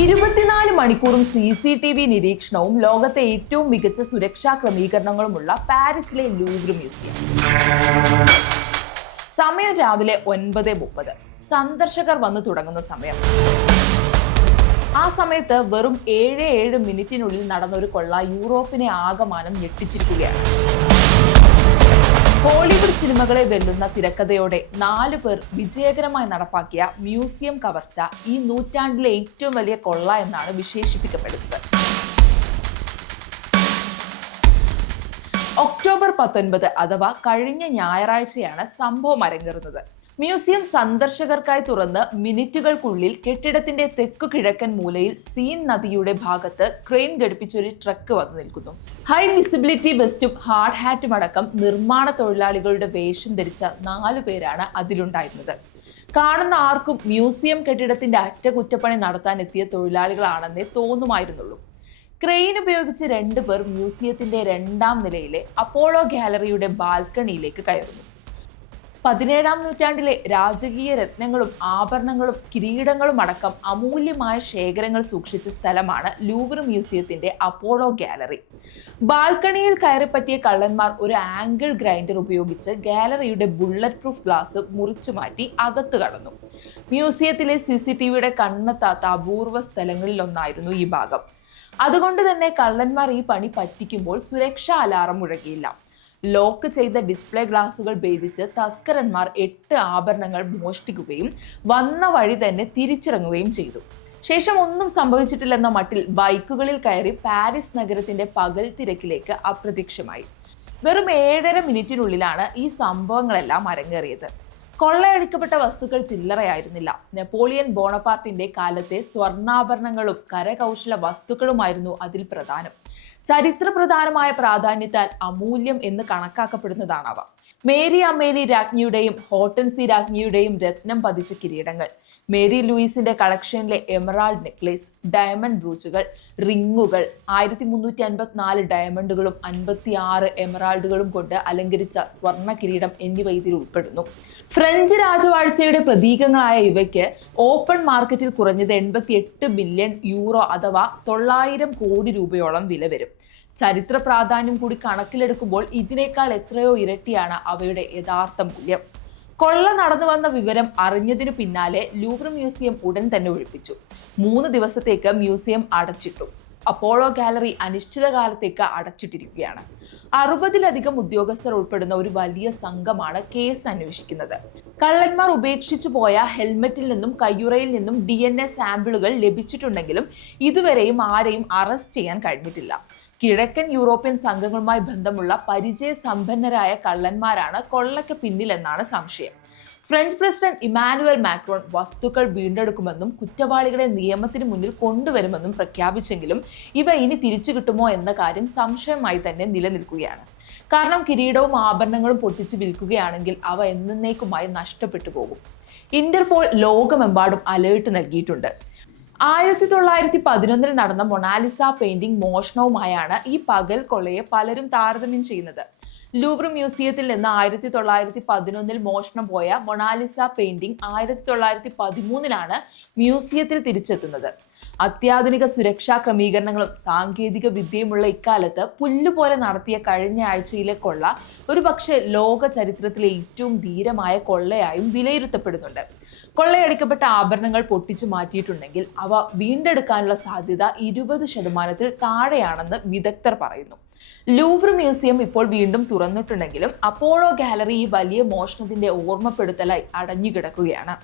ഇരുപത്തിനാല് മണിക്കൂറും C C T V നിരീക്ഷണവും ലോകത്തെ ഏറ്റവും മികച്ച സുരക്ഷാ ക്രമീകരണങ്ങളുമുള്ള പാരീസിലെ ലൂവ്ര മ്യൂസിയം. സമയം രാവിലെ ഒൻപത് മുപ്പത്. സന്ദർശകർ വന്നു തുടങ്ങുന്ന സമയം. ആ സമയത്ത് വെറും ഏഴ് ഏഴ് മിനിറ്റിനുള്ളിൽ നടന്ന ഒരു കൊള്ള യൂറോപ്പിനെ ആകമാനം ഞെട്ടിച്ചിരിക്കുകയാണ്. ഹോളിവുഡ് സിനിമകളെ വെല്ലുന്ന തിരക്കഥയോടെ നാല് പേർ വിജയകരമായി നടപ്പാക്കിയ മ്യൂസിയം കവർച്ച ഈ നൂറ്റാണ്ടിലെ ഏറ്റവും വലിയ കൊള്ള എന്നാണ് വിശേഷിപ്പിക്കപ്പെടുന്നത്. ഒക്ടോബർ പത്തൊൻപത് അഥവാ കഴിഞ്ഞ ഞായറാഴ്ചയാണ് സംഭവം അരങ്ങേറുന്നത്. മ്യൂസിയം സന്ദർശകർക്കായി തുറന്ന് മിനിറ്റുകൾക്കുള്ളിൽ കെട്ടിടത്തിന്റെ തെക്കു കിഴക്കൻ മൂലയിൽ സീൻ നദിയുടെ ഭാഗത്ത് ക്രെയിൻ ഘടിപ്പിച്ചൊരു ട്രക്ക് വന്നു നിൽക്കുന്നു. ഹൈ വിസിബിലിറ്റി വെസ്റ്റും ഹാർഡ് ഹാറ്റും അടക്കം നിർമ്മാണ തൊഴിലാളികളുടെ വേഷം ധരിച്ച നാലു പേരാണ് അതിലുണ്ടായിരുന്നത്. കാണുന്ന ആർക്കും മ്യൂസിയം കെട്ടിടത്തിന്റെ അറ്റകുറ്റപ്പണി നടത്താൻ എത്തിയ തൊഴിലാളികളാണെന്നേ തോന്നുമായിരുന്നുള്ളൂ. ക്രെയിൻ ഉപയോഗിച്ച് രണ്ടുപേർ മ്യൂസിയത്തിന്റെ രണ്ടാം നിലയിലെ അപ്പോളോ ഗാലറിയുടെ ബാൽക്കണിയിലേക്ക് കയറുന്നു. പതിനേഴാം നൂറ്റാണ്ടിലെ രാജകീയ രത്നങ്ങളും ആഭരണങ്ങളും കിരീടങ്ങളും അടക്കം അമൂല്യമായ ശേഖരങ്ങൾ സൂക്ഷിച്ച സ്ഥലമാണ് ലൂവർ മ്യൂസിയത്തിന്റെ അപ്പോളോ ഗാലറി. ബാൽക്കണിയിൽ കയറിപ്പറ്റിയ കള്ളന്മാർ ഒരു ആംഗിൾ ഗ്രൈൻഡർ ഉപയോഗിച്ച് ഗാലറിയുടെ ബുള്ളറ്റ് പ്രൂഫ് ഗ്ലാസ് മുറിച്ചു മാറ്റി അകത്ത് കടന്നു. മ്യൂസിയത്തിലെ സി സി ടി വിയുടെ കണ്ണെത്താത്ത അപൂർവ സ്ഥലങ്ങളിലൊന്നായിരുന്നു ഈ ഭാഗം. അതുകൊണ്ട് തന്നെ കള്ളന്മാർ ഈ പണി പറ്റിക്കുമ്പോൾ സുരക്ഷാ അലാറം മുഴങ്ങിയില്ല ലോക്ക് ചെയ്ത ഡിസ്പ്ലേ ഗ്ലാസുകൾ ഭേദിച്ച് തസ്കരന്മാർ എട്ട് ആഭരണങ്ങൾ മോഷ്ടിക്കുകയും വന്ന വഴി തന്നെ തിരിച്ചിറങ്ങുകയും ചെയ്തു. ശേഷം ഒന്നും സംഭവിച്ചിട്ടില്ലെന്ന മട്ടിൽ ബൈക്കുകളിൽ കയറി പാരീസ് നഗരത്തിന്റെ പകൽ തിരക്കിലേക്ക് അപ്രത്യക്ഷമായി. വെറും ഏഴര മിനിറ്റിനുള്ളിലാണ് ഈ സംഭവങ്ങളെല്ലാം അരങ്ങേറിയത്. കൊള്ളയടിക്കപ്പെട്ട വസ്തുക്കൾ ചില്ലറയായിരുന്നില്ല. നെപ്പോളിയൻ ബോണപാർട്ടിന്റെ കാലത്തെ സ്വർണാഭരണങ്ങളും കരകൗശല വസ്തുക്കളുമായിരുന്നു അതിൽ പ്രധാനം. ചരിത്രപ്രധാനമായ പ്രാധാന്യത്താൽ അമൂല്യം എന്ന് കണക്കാക്കപ്പെടുന്നതാണ് അവ മേരി അമേലി രാജ്ഞിയുടെയും ഹോട്ടൻസി രാജ്ഞിയുടെയും രത്നം പതിച്ച കിരീടങ്ങൾ. മേരി ലൂയിസിന്റെ കളക്ഷനിലെ എമറാൾഡ് നെക്ലേസ് ഡയമണ്ട് ബ്രൂച്ചുകൾ റിങ്ങുകൾ ആയിരത്തി മുന്നൂറ്റി അൻപത്തിനാല് ഡയമണ്ടുകളും അൻപത്തി ആറ് എമറാൾഡുകളും കൊണ്ട് അലങ്കരിച്ച സ്വർണ കിരീടം എന്നിവ ഇതിൽ ഉൾപ്പെടുന്നു. ഫ്രഞ്ച് രാജവാഴ്ചയുടെ പ്രതീകങ്ങളായ ഇവയ്ക്ക് ഓപ്പൺ മാർക്കറ്റിൽ കുറഞ്ഞത് എൺപത്തി എട്ട് ബില്യൺ യൂറോ അഥവാ തൊള്ളായിരം കോടി രൂപയോളം വില വരും. ചരിത്ര പ്രാധാന്യം കൂടി കണക്കിലെടുക്കുമ്പോൾ ഇതിനേക്കാൾ എത്രയോ ഇരട്ടിയാണ് അവയുടെ യഥാർത്ഥ മൂല്യം. കൊള്ള നടന്നു വന്ന വിവരം അറിഞ്ഞതിനു പിന്നാലെ ലൂവർ മ്യൂസിയം ഉടൻ തന്നെ ഒഴിപ്പിച്ചു. മൂന്ന് ദിവസത്തേക്ക് മ്യൂസിയം അടച്ചിട്ടു. Apollo gallery അനിശ്ചിതകാലത്തേക്ക് അടച്ചിട്ടിരിക്കുകയാണ്. അറുപതിലധികം ഉദ്യോഗസ്ഥർ ഉൾപ്പെടുന്ന ഒരു വലിയ സംഘമാണ് കേസ് അന്വേഷിക്കുന്നത്. കള്ളന്മാർ ഉപേക്ഷിച്ചു പോയ ഹെൽമെറ്റിൽ നിന്നും കയ്യുറയിൽ നിന്നും ഡി സാമ്പിളുകൾ ലഭിച്ചിട്ടുണ്ടെങ്കിലും ഇതുവരെയും ആരെയും അറസ്റ്റ് ചെയ്യാൻ കഴിഞ്ഞിട്ടില്ല. കിഴക്കൻ യൂറോപ്യൻ സംഘങ്ങളുമായി ബന്ധമുള്ള പരിചയ സമ്പന്നരായ കള്ളന്മാരാണ് കൊള്ളയ്ക്ക് പിന്നിലെന്നാണ് സംശയം. ഫ്രഞ്ച് പ്രസിഡന്റ് ഇമാനുവൽ മാക്രോൺ വസ്തുക്കൾ വീണ്ടെടുക്കുമെന്നും കുറ്റവാളികളെ നിയമത്തിന് മുന്നിൽ കൊണ്ടുവരുമെന്നും പ്രഖ്യാപിച്ചെങ്കിലും ഇവ ഇനി തിരിച്ചു കിട്ടുമോ എന്ന കാര്യം സംശയമായി തന്നെ നിലനിൽക്കുകയാണ്. കാരണം കിരീടവും ആഭരണങ്ങളും പൊട്ടിച്ച് വിൽക്കുകയാണെങ്കിൽ അവ എന്നേക്കുമായി നഷ്ടപ്പെട്ടു പോകും. ഇന്റർപോൾ ലോകമെമ്പാടും അലേർട്ട് നൽകിയിട്ടുണ്ട്. ആയിരത്തി തൊള്ളായിരത്തി പതിനൊന്നിൽ നടന്ന മൊണാലിസ പെയിന്റിംഗ് മോഷണവുമായാണ് ഈ പകൽ കൊള്ളയെ പലരും താരതമ്യം ചെയ്യുന്നത്. ലൂബ്ര മ്യൂസിയത്തിൽ നിന്ന് ആയിരത്തി തൊള്ളായിരത്തി പതിനൊന്നിൽ മോഷണം പോയ മൊണാലിസ പെയിന്റിംഗ് ആയിരത്തി തൊള്ളായിരത്തി പതിമൂന്നിലാണ് മ്യൂസിയത്തിൽ തിരിച്ചെത്തുന്നത്. അത്യാധുനിക സുരക്ഷാ ക്രമീകരണങ്ങളും സാങ്കേതിക വിദ്യയുമുള്ള ഇക്കാലത്ത് പുല്ലുപോലെ നടത്തിയ കഴിഞ്ഞ ആഴ്ചയിലെ കൊള്ള ഒരു പക്ഷേ ലോക ചരിത്രത്തിലെ ഏറ്റവും ധീരമായ കൊള്ളയായും വിലയിരുത്തപ്പെടുന്നുണ്ട്. കൊള്ളയടിക്കപ്പെട്ട ആഭരണങ്ങൾ പൊട്ടിച്ചു മാറ്റിയിട്ടുണ്ടെങ്കിൽ അവ വീണ്ടെടുക്കാനുള്ള സാധ്യത ഇരുപത് ശതമാനത്തിൽ താഴെയാണെന്ന് വിദഗ്ധർ പറയുന്നു. ലൂവർ മ്യൂസിയം ഇപ്പോൾ വീണ്ടും തുറന്നിട്ടുണ്ടെങ്കിലും അപ്പോളോ ഗാലറി ഈ വലിയ മോഷണത്തിന്റെ ഓർമ്മപ്പെടുത്തലായി അടഞ്ഞുകിടക്കുകയാണ്.